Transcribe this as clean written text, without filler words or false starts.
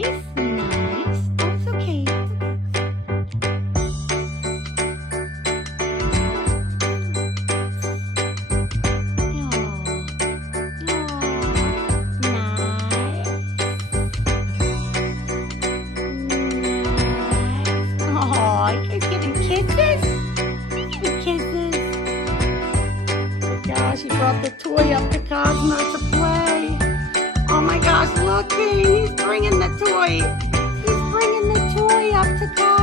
Nice, nice. Oh, it's okay. Oh, he's giving kisses. Giving kisses. Oh gosh, he brought the toy up to Cosmo to play. Oh my gosh, look, he's bringing the toy. He's bringing the toy up to Cosmo.